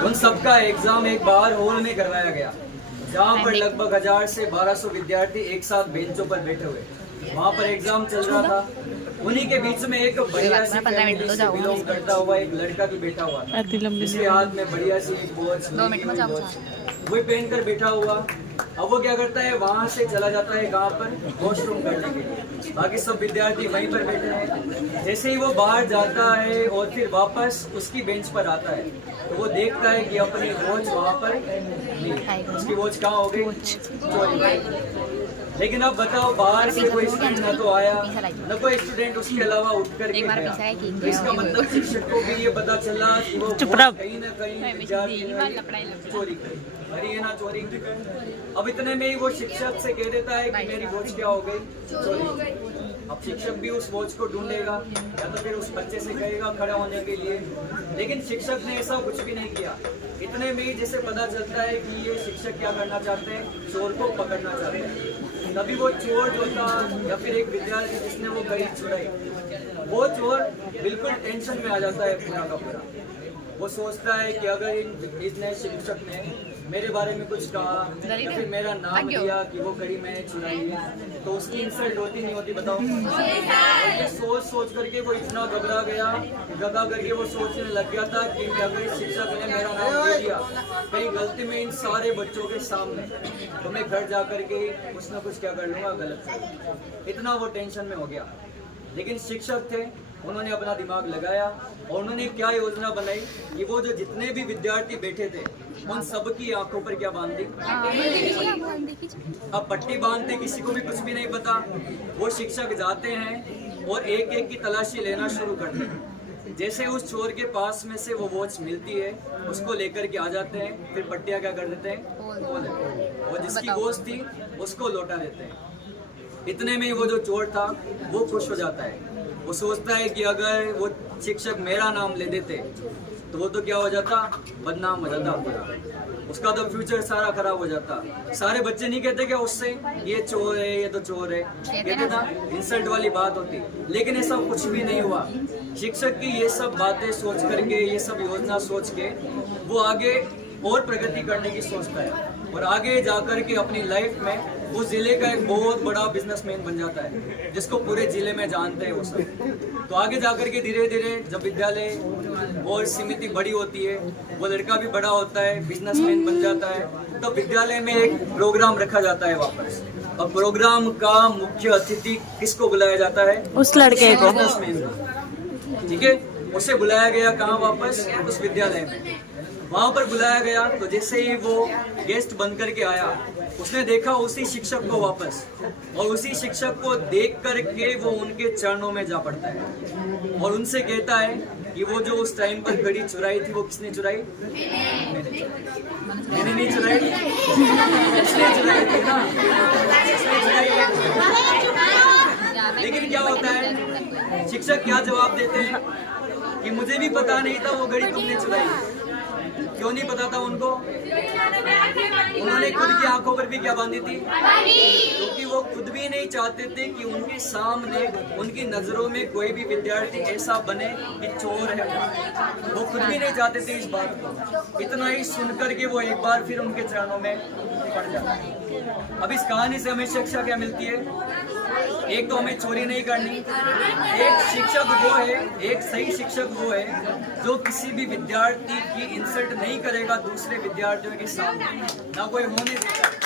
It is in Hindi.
उन सबका एग्जाम एक बार हॉल में करवाया गया, जहाँ पर लगभग 1000 से 1200 विद्यार्थी एक साथ बेंचों पर बैठे हुए। वहाँ पर एग्जाम चल रहा था। उन्हीं के बीच में एक बढ़िया सी फैमिली से बिलोंग करता हुआ एक लड़का भी बैठा हुआ था, जिसके हाथ में बढ़िया सी एक वॉच, वही पहन कर बैठा हुआ। अब वो क्या करता है, वहाँ से चला जाता है कहाँ पर, वॉशरूम करने के लिए। बाकी सब विद्यार्थी वहीं पर बैठे हैं। जैसे ही वो बाहर जाता है और फिर वापस उसकी बेंच पर आता है, तो वो देखता है कि अपनी वॉच वहाँ पर नहीं, उसकी वॉच कहाँ हो गई, चोरी। लेकिन अब बताओ, बाहर से कोई स्टूडेंट न तो आया, न कोई स्टूडेंट उसके अलावा उठ करके गया। तो इसका मतलब शिक्षक को भी ये पता चला कि वो कहीं न कहीं विद्यार्थी ने चोरी करी, है ना, चोरी। अब इतने में ही वो शिक्षक से कह देता है कि मेरी वॉच क्या हो गई, चोरी। अब शिक्षक भी उस वॉच को ढूंढेगा या तो फिर उस बच्चे से कहेगा खड़ा होने के लिए, लेकिन शिक्षक ने ऐसा कुछ भी नहीं किया। इतने में ही जैसे पता चलता है कि ये शिक्षक क्या करना चाहते हैं, चोर को पकड़ना चाहते हैं। तभी वो चोर जो था या फिर एक विद्यार्थी जिसने वो घड़ी चुराई, वो चोर बिल्कुल टेंशन में आ जाता है पूरा का पूरा। वो सोचता है कि अगर इसने शिक्षक ने मेरे बारे में कुछ कहा या फिर मेरा नाम लिया कि वो घड़ी मैंने चुराई है, तो उसकी इंसल्ट होती नहीं होती, बताओ। ये सोच सोच करके वो इतना घबरा गया, घबरा करके वो सोचने लग गया था कि अगर शिक्षक ने मेरा नाम ले दिया कहीं गलती में इन सारे बच्चों के सामने, तो मैं घर जा करके कुछ ना कुछ क्या कर लूँगा गलत से। इतना वो टेंशन में हो गया। लेकिन शिक्षक थे, उन्होंने अपना दिमाग लगाया और उन्होंने क्या योजना बनाई कि वो जो जितने भी विद्यार्थी बैठे थे उन सबकी आंखों पर क्या बांध दी, अब पट्टी बांधते, किसी को भी कुछ भी नहीं पता। वो शिक्षक जाते हैं और एक एक की तलाशी लेना शुरू करते हैं। जैसे उस चोर के पास में से वो वॉच मिलती है, उसको लेकर के आ जाते हैं, फिर पट्टियां क्या कर देते हैं, खोल देते हैं। वो जिसकी वॉच थी उसको लौटा देते हैं। इतने में वो जो चोर था वो खुश हो जाता है। वो सोचता है कि अगर वो शिक्षक मेरा नाम ले देते तो वो तो क्या हो जाता, बदनाम हो जाता पूरा, उसका तो फ्यूचर सारा खराब हो जाता। सारे बच्चे नहीं कहते क्या उससे, ये चोर है, ये तो चोर है, कहते ना, इंसल्ट वाली बात होती। लेकिन ऐसा कुछ भी नहीं हुआ। शिक्षक की ये सब बातें सोच करके, ये सब योजना सोच के वो आगे और प्रगति करने की सोचता है और आगे जाकर के अपनी लाइफ में वो जिले का एक बहुत बड़ा बिजनेसमैन बन जाता है, जिसको पूरे जिले में जानते हैं वो सब। तो आगे जाकर के धीरे धीरे जब विद्यालय और समिति बड़ी होती है, वो लड़का भी बड़ा होता है, बिजनेसमैन बन जाता है, तो विद्यालय में एक प्रोग्राम रखा जाता है वापस। अब प्रोग्राम का मुख्य अतिथि किसको बुलाया जाता है, उस लड़के को, बिजनेसमैन को। ठीक है, उसे बुलाया गया कहाँ, वापस उस विद्यालय में। वहां पर बुलाया गया तो जैसे ही वो गेस्ट बन करके आया, उसने देखा उसी शिक्षक को वापस, और उसी शिक्षक को देख करके वो उनके चरणों में जा पड़ता है और उनसे कहता है कि वो जो उस टाइम पर घड़ी चुराई थी वो किसने चुराई, मैंने नहीं चुराई, किसने चुराई थी ना, किसने चुराई है। लेकिन क्या होता है, शिक्षक क्या जवाब देते हैं कि मुझे भी पता नहीं था वो घड़ी तुमने चुराई। क्यों नहीं पता था उनको, उन्होंने खुद की आंखों पर भी क्या बांधी थी, क्योंकि वो खुद भी नहीं चाहते थे कि उनके सामने, उनकी नजरों में कोई भी विद्यार्थी ऐसा बने कि चोर है। वो खुद भी नहीं चाहते थे इस बात को। इतना ही सुनकर के वो एक बार फिर उनके चरणों में पड़ जाता है। अब इस कहानी से हमें शिक्षा क्या मिलती है, एक तो हमें चोरी नहीं करनी। एक शिक्षक वो है, एक सही शिक्षक वो है जो किसी भी विद्यार्थी की इंसल्ट नहीं करेगा दूसरे विद्यार्थियों के सामने, ना कोई होने देता है।